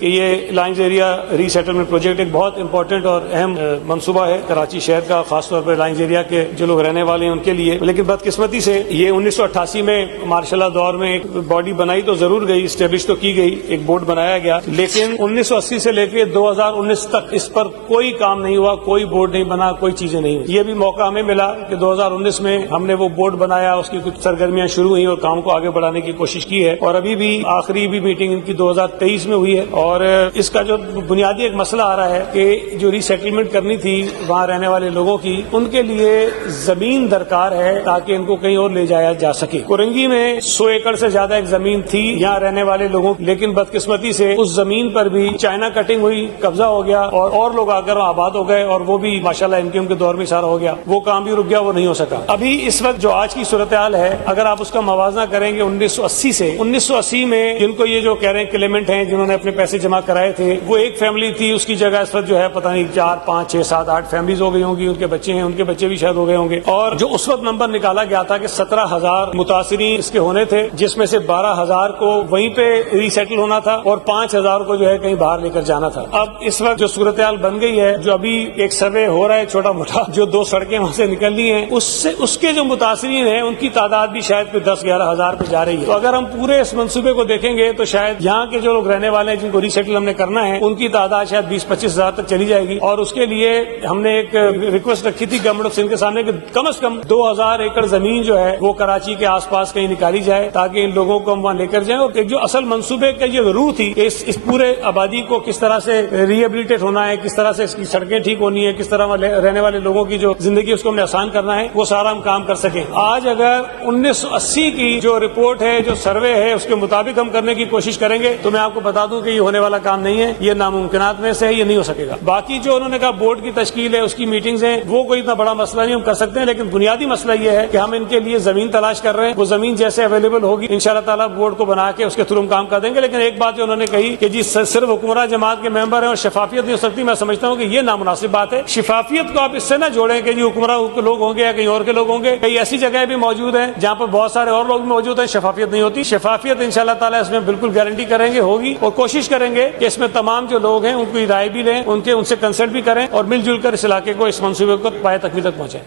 کہ یہ lines area ری settlement project ایک بہت امپورٹنٹ اور اہم منصوبہ ہے کراچی شہر کا، خاص طور پر لائنز ایریا کے جو لوگ رہنے والے ہیں ان کے لیے. لیکن بدقسمتی سے یہ 1988 میں مارشل لا دور میں ایک باڈی بنائی تو ضرور گئی، اسٹیبلش تو کی گئی، ایک بورڈ بنایا گیا، لیکن 1980 سے لے کے 2019 تک اس پر کوئی کام نہیں ہوا، کوئی بورڈ نہیں بنا، کوئی چیزیں نہیں ہوئی. یہ بھی موقع ہمیں ملا کہ 2019 میں ہم نے وہ بورڈ بنایا، اس کی کچھ سرگرمیاں شروع ہوئی اور کام کو آگے بڑھانے کی کوشش کی ہے، اور ابھی بھی آخری بھی میٹنگ ان کی 2023 میں ہوئی ہے. اور اس کا جو بنیادی ایک مسئلہ آ رہا ہے کہ جو ری سیٹلمنٹ کرنی تھی وہاں رہنے والے لوگوں کی، ان کے لیے زمین درکار ہے تاکہ ان کو کہیں اور لے جایا جا سکے. کورنگی میں 100 ایکڑ سے زیادہ ایک زمین تھی یہاں رہنے والے لوگوں کی، لیکن بدقسمتی سے اس زمین پر بھی چائنا کٹنگ ہوئی، قبضہ ہو گیا اور لوگ آ کر آباد ہو گئے، اور وہ بھی ماشاءاللہ ان کے دور میں سارا ہو گیا. وہ کام بھی رک گیا، وہ نہیں ہو سکا. ابھی اس وقت جو آج کی صورتحال ہے، اگر آپ اس کا موازنہ کریں گے 1980 سے، 1980 میں جن کو یہ جو کہہ رہے ہیں کلیمنٹ ہیں جنہوں نے اپنے پیسے جمع کرائے تھے، وہ ایک فیملی تھی، اس کی جگہ اس وقت جو ہے پتہ نہیں 4 5 6 7 8 فیملیز ہو گئی ہوں گی، ان کے بچے ہیں، ان کے بچے بھی شاید ہو گئے ہوں گے. اور جو اس وقت نمبر نکالا گیا تھا کہ 17,000 متاثرین اس کے ہونے تھے، جس میں سے 12,000 کو وہیں پہ ری سیٹل ہونا تھا اور 5,000 کو جو ہے کہیں باہر لے کر جانا تھا. اب اس وقت جو صورتحال بن گئی ہے، جو ابھی ایک سروے ہو رہا ہے چھوٹا موٹا، جو 2 سڑکیں وہاں سے نکلنی ہیں، اس کے جو متاثرین ہیں ان کی تعداد بھی شاید کوئی 10-11 ہزار پہ جا رہی ہے. تو اگر ہم پورے اس منصوبے کو دیکھیں گے تو شاید یہاں کے جو لوگ رہنے والے ہیں جن کو ری سیٹل ہم نے کرنا ہے، ان کی تعداد شاید 20-25 ہزار تک چلی جائے گی. اور اس کے لیے ہم نے ایک ریکویسٹ رکھی تھی گورنمنٹ آف سندھ کے سامنے کہ کم از کم 2,000 ایکڑ زمین جو ہے وہ کراچی کے آس پاس کہیں نکالی جائے تاکہ ان لوگوں کو ہم وہاں لے کر جائیں. اور جو اصل منصوبے کا یہ روح تھی کہ اس پورے آبادی کو کس طرح سے ریہیبلیٹیٹ ہونا ہے، کس طرح سے اس کی سڑکیں ٹھیک ہونی ہے، کس طرح رہنے والے لوگوں کی جو زندگی اس کو ہم نے آسان کرنا ہے، وہ سارا ہم کام کر سکیں. آج اگر 1980 کی جو رپورٹ ہے، جو سروے ہے، اس کے مطابق ہم کرنے کی کوشش کریں گے تو میں آپ کو بتا دوں کہ یہ ہونے والا کام نہیں ہے، یہ ناممکنات میں سے ہے، یہ نہیں ہو سکے گا. باقی جو انہوں نے کہا بورڈ کی تشکیل ہے، اس کی میٹنگز ہیں، وہ کوئی اتنا بڑا مسئلہ نہیں، ہم کر سکتے ہیں. لیکن بنیادی مسئلہ یہ ہے کہ ہم ان کے لیے زمین تلاش کر رہے ہیں. وہ زمین جیسے اویلیبل ہوگی انشاءاللہ تعالیٰ بورڈ کو بنا کے اس کے تھرو ہم کام کر دیں گے. لیکن ایک بات جو انہوں نے کہی کہ جی صرف حکمراں جماعت کے ممبر ہیں اور شفافیت نہیں ہو سکتی، میں سمجھتا ہوں کہ یہ نامناسب بات ہے. شفافیت کو آپ اس سے نہ جوڑیں کہ جی حکمراں لوگ ہوں گے یا کہیں اور کے لوگ ہوں گے. کئی ایسی جگہیں بھی موجود ہیں جہاں پر بہت سارے اور لوگ بھی موجود ہیں، شفافیت نہیں ہوتی. شفافیت انشاءاللہ تعالیٰ اس میں بالکل گارنٹی کریں گے ہوگی، اور کوشش کریں گے کہ اس میں تمام جو لوگ ہیں ان کی رائے بھی لیں، ان سے کنسلٹ بھی کریں اور مل جل کر اس علاقے کو، اس منصوبے کو پائے تکمیل تک پہنچائیں.